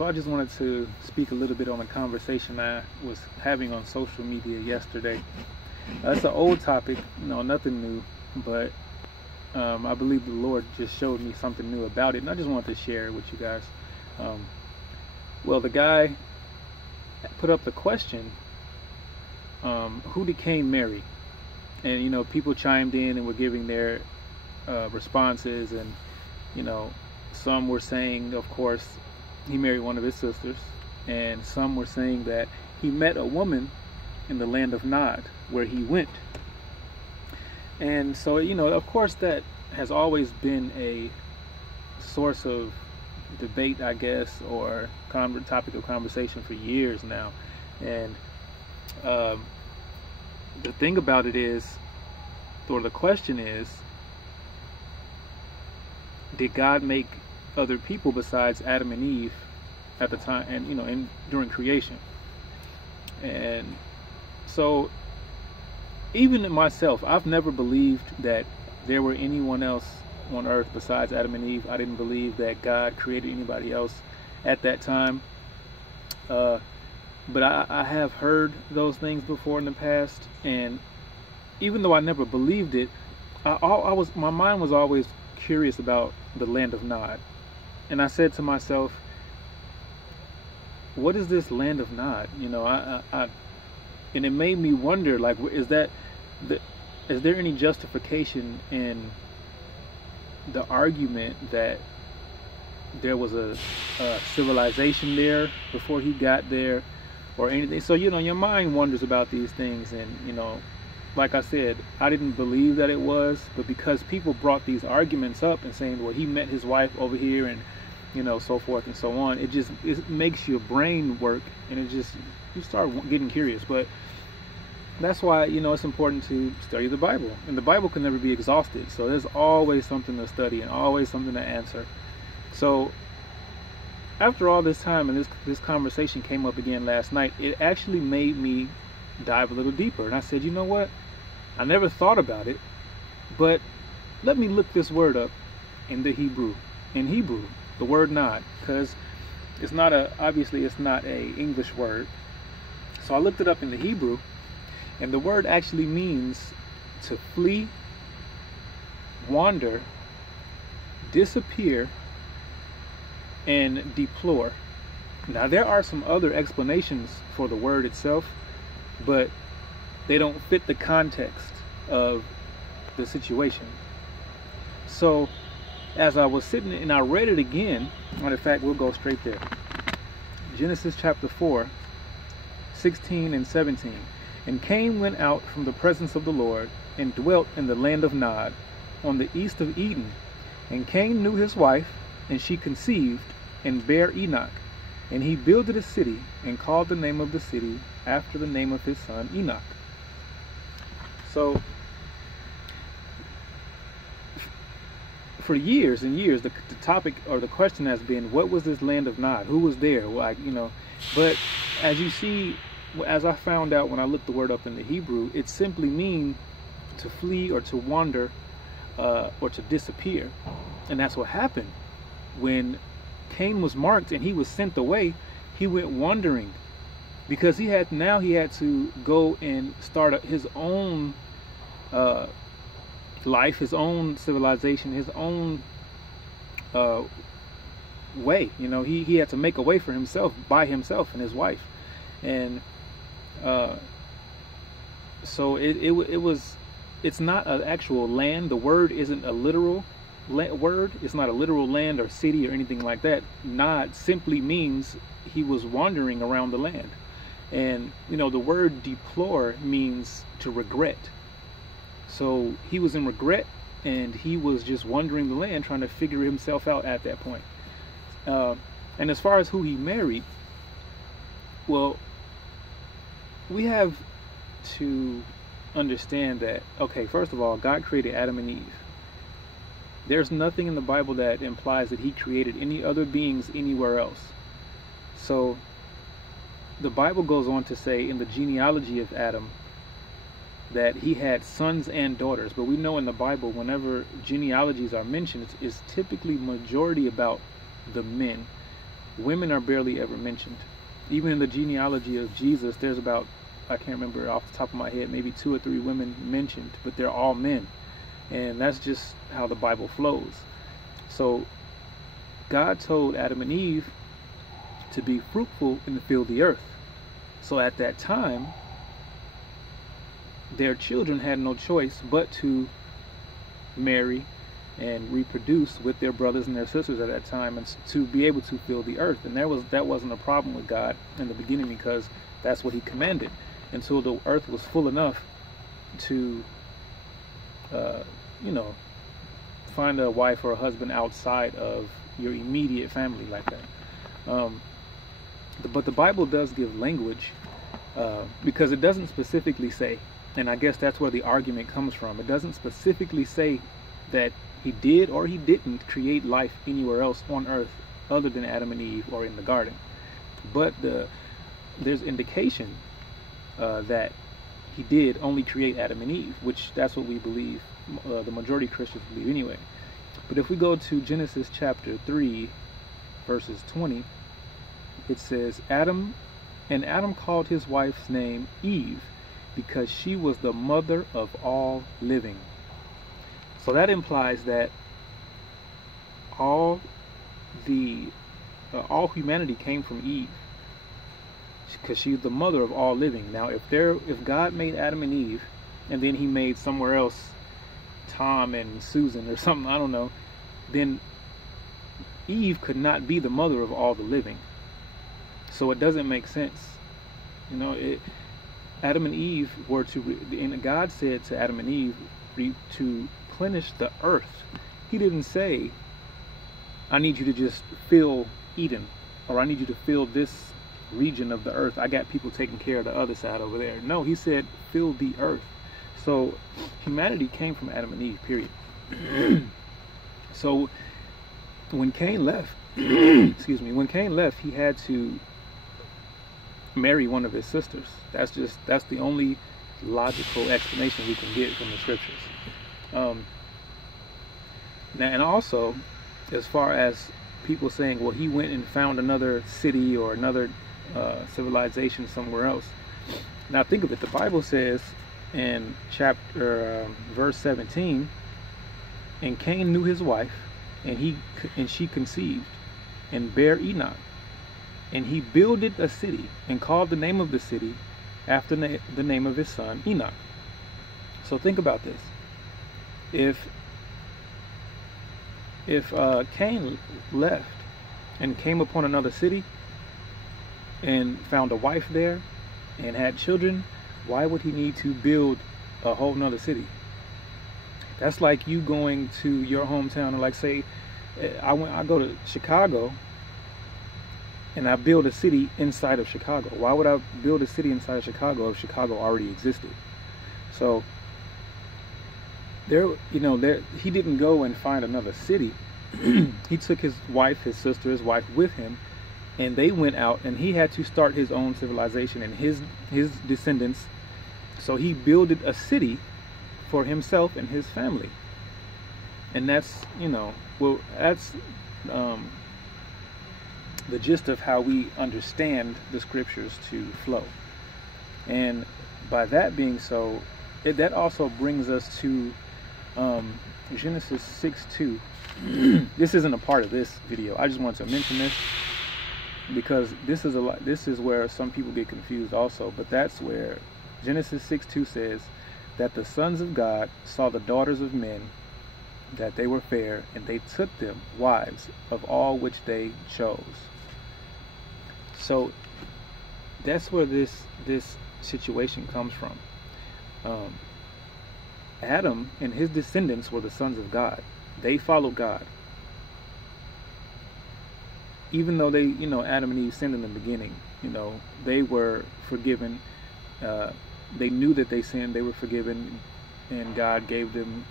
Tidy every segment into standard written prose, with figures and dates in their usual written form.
So I just wanted to speak a little bit on a conversation I was having on social media yesterday. It's an old topic, nothing new, but I believe the Lord just showed me something new about it, and I just wanted to share it with you guys. Well, the guy put up the question, who did Cain marry? And, people chimed in and were giving their responses, and, some were saying, of course, he married one of his sisters, and some were saying that he met a woman in the land of Nod, where he went. And so, of course, that has always been a source of debate, I guess, or topic of conversation for years now. And the thing about it is, or the question is, did God make other people besides Adam and Eve at the time, and during creation? And so, even in myself, I've never believed that there were anyone else on earth besides Adam and Eve. I didn't believe that God created anybody else at that time. But I have heard those things before in the past, and even though I never believed it, my mind was always curious about the land of Nod. And I said to myself, what is this land of Nod? And it made me wonder, like, is there any justification in the argument that there was a civilization there before he got there, or anything? So, your mind wonders about these things, and, like I said, I didn't believe that it was, but because people brought these arguments up and saying, well, he met his wife over here, and, so forth and so on, it makes your brain work, and you start getting curious. But that's why, it's important to study the Bible, and the Bible can never be exhausted, so there's always something to study and always something to answer. So after all this time, and this conversation came up again last night, it actually made me dive a little deeper. And I said, you know what? I never thought about it, but let me look this word up in the Hebrew. In Hebrew, the word Nod, because obviously it's not a English word. So I looked it up in the Hebrew, and the word actually means to flee, wander, disappear, and deplore. Now, there are some other explanations for the word itself, but they don't fit the context of the situation. So as I was sitting and I read it again, matter of fact, we'll go straight there. Genesis chapter 4, 16 and 17. And Cain went out from the presence of the Lord and dwelt in the land of Nod on the east of Eden. And Cain knew his wife, and she conceived and bare Enoch. And he builded a city and called the name of the city after the name of his son Enoch. So for years and years, the topic or the question has been, what was this land of Nod? Who was there? But as you see, as I found out when I looked the word up in the Hebrew, it simply means to flee or to wander or to disappear. And that's what happened when Cain was marked and he was sent away. He went wandering because he had to go and start his own life, his own civilization, his own way. He had to make a way for himself by himself and his wife. And so it's not an actual land. The word isn't a literal word. It's not a literal land or city or anything like that. Nod simply means he was wandering around the land. And the word deplore means to regret. So he was in regret, and he was just wandering the land trying to figure himself out at that point. And as far as who he married, well, we have to understand that, okay, first of all, God created Adam and Eve. There's nothing in the Bible that implies that he created any other beings anywhere else. So the Bible goes on to say in the genealogy of Adam that he had sons and daughters. But we know in the Bible, whenever genealogies are mentioned, it's typically majority about the men. women are barely ever mentioned. Even in the genealogy of Jesus, there's about, I can't remember off the top of my head, maybe 2 or 3 women mentioned, but they're all men. And that's just how the Bible flows. So God told Adam and Eve to be fruitful and to fill the earth. So at that time, their children had no choice but to marry and reproduce with their brothers and their sisters at that time, and to be able to fill the earth. And that wasn't a problem with God in the beginning, because that's what he commanded, until the earth was full enough to find a wife or a husband outside of your immediate family like that. But the Bible does give language, because it doesn't specifically say, and I guess that's where the argument comes from, it doesn't specifically say that he did or he didn't create life anywhere else on earth other than Adam and Eve or in the garden. But there's indication that he did only create Adam and Eve, which that's what we believe, the majority of Christians believe anyway. But if we go to Genesis chapter 3, verses 20, it says, Adam called his wife's name Eve, because she was the mother of all living. So that implies that all humanity came from Eve, because she's the mother of all living. Now, if God made Adam and Eve, and then he made somewhere else Tom and Susan or something, I don't know, then Eve could not be the mother of all the living. So it doesn't make sense. Adam and Eve were and God said to Adam and Eve to replenish the earth. He didn't say, I need you to just fill Eden, or I need you to fill this region of the earth. I got people taking care of the other side over there. No, he said, fill the earth. So humanity came from Adam and Eve, period. So when Cain left, he had to marry one of his sisters. That's the only logical explanation we can get from the scriptures. Now, and also, as far as people saying, well, he went and found another city or another civilization somewhere else. Now think of it. The Bible says in verse 17, and Cain knew his wife, and she conceived and bare Enoch, and he builded a city and called the name of the city after the name of his son Enoch. So think about this. If Cain left and came upon another city and found a wife there and had children, why would he need to build a whole nother city? That's like you going to your hometown and, like, say I go to Chicago and I build a city inside of Chicago. Why would I build a city inside of Chicago if Chicago already existed? So he didn't go and find another city. He took his sister's wife with him, and they went out, and he had to start his own civilization and his descendants. So he builded a city for himself and his family. And that's the gist of how we understand the scriptures to flow. And by that being so, that also brings us to Genesis 6:2. This isn't a part of this video. I just wanted to mention this because this is where some people get confused also. But that's where Genesis 6:2 says that the sons of God saw the daughters of men, that they were fair, and they took them wives of all which they chose. So that's where this situation comes from. Adam and his descendants were the sons of God. They followed God. Even though Adam and Eve sinned in the beginning, they were forgiven. They knew that they sinned. They were forgiven, and God gave them,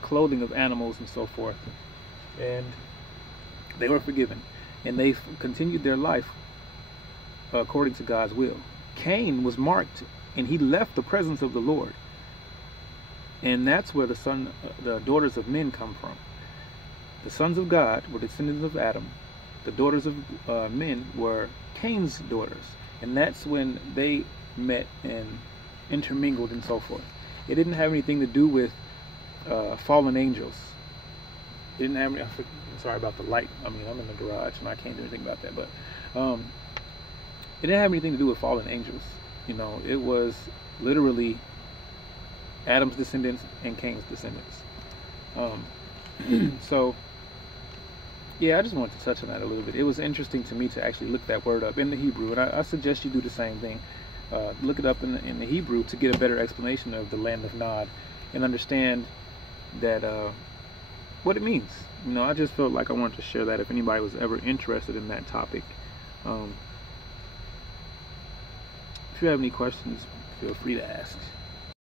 clothing of animals and so forth, and they were forgiven, and they continued their life according to God's will. Cain was marked, and he left the presence of the Lord, and that's where the daughters of men come from. The sons of God were descendants of Adam. The daughters of men were Cain's daughters. And that's when they met and intermingled and so forth. It didn't have anything to do with fallen angels. It didn't have any, I'm sorry about the light. I mean, I'm in the garage and I can't do anything about that. But it didn't have anything to do with fallen angels. You know, it was literally Adam's descendants and Cain's descendants. So, yeah, I just wanted to touch on that a little bit. It was interesting to me to actually look that word up in the Hebrew, and I suggest you do the same thing. Look it up in the Hebrew to get a better explanation of the land of Nod and understand that what it means. You know, I just felt like I wanted to share that if anybody was ever interested in that topic. If you have any questions, feel free to ask.